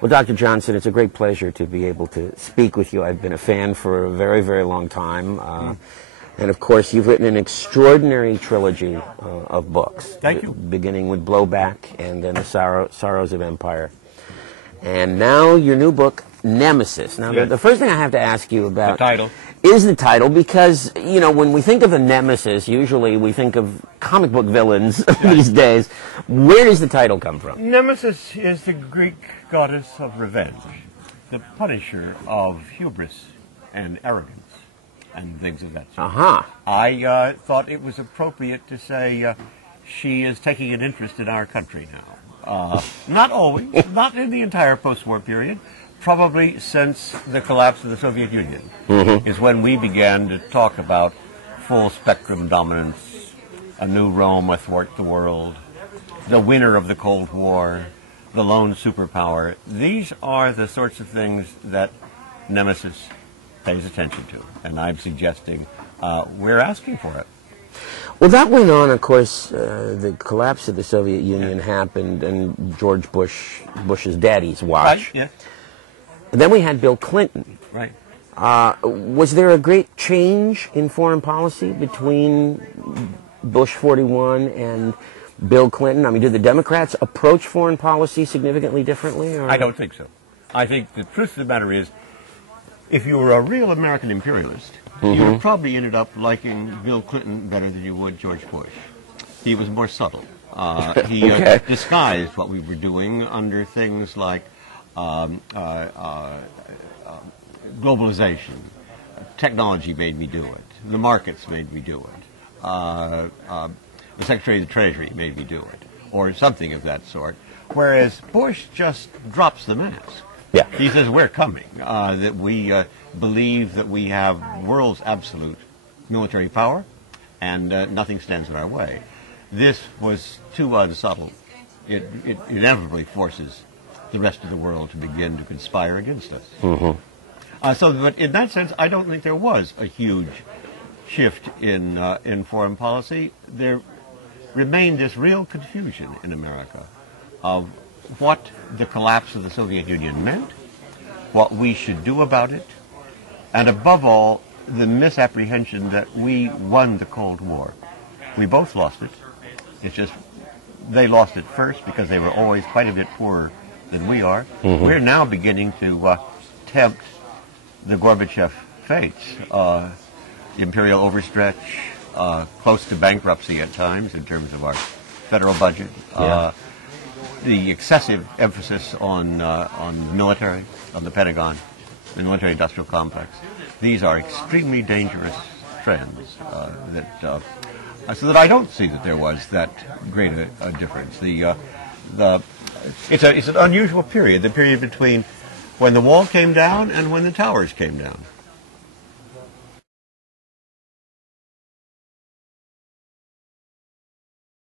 Well, Dr. Johnson, it's a great pleasure to be able to speak with you. I've been a fan for a very, very long time. And, of course, you've written an extraordinary trilogy of books. Thank you. Beginning with Blowback and then The Sorrows of Empire. And now your new book, Nemesis. Now, Yes. the first thing I have to ask you about The title. is the title, because, you know, when we think of a nemesis, usually we think of comic book villains these days. Where does the title come from? Nemesis is the Greek goddess of revenge, the punisher of hubris and arrogance and things of that sort. Uh-huh. I thought it was appropriate to say she is taking an interest in our country now. Not always, not in the entire post-war period. Probably since the collapse of the Soviet Union is when we began to talk about full spectrum dominance, a new Rome athwart the world, the winner of the Cold War, the lone superpower. These are the sorts of things that Nemesis pays attention to, and I'm suggesting we're asking for it. Well, that went on, of course, the collapse of the Soviet Union happened, and George Bush's daddy's watch. Right, yeah. And then we had Bill Clinton. Right. Was there a great change in foreign policy between Bush 41 and Bill Clinton? I mean, did the Democrats approach foreign policy significantly differently? Or? I don't think so. I think the truth of the matter is, if you were a real American imperialist, you would probably ended up liking Bill Clinton better than you would George Bush. He was more subtle. He disguised what we were doing under things like globalization. Technology made me do it. The markets made me do it. The Secretary of the Treasury made me do it, or something of that sort. Whereas Bush just drops the mask. Yeah. He says, we're coming, that we believe that we have world's absolute military power, and nothing stands in our way. This was too unsubtle. It inevitably forces the rest of the world to begin to conspire against us. But in that sense, I don't think there was a huge shift in foreign policy. There remained this real confusion in America of what the collapse of the Soviet Union meant, what we should do about it, and above all, the misapprehension that we won the Cold War. We both lost it. It's just they lost it first because they were always quite a bit poorer than we are. We're now beginning to tempt the Gorbachev fates. Imperial overstretch, close to bankruptcy at times in terms of our federal budget. The excessive emphasis on military, on the Pentagon, the military-industrial complex. These are extremely dangerous trends so that I don't see that there was that great a difference. It's an unusual period, the period between when the wall came down and when the towers came down.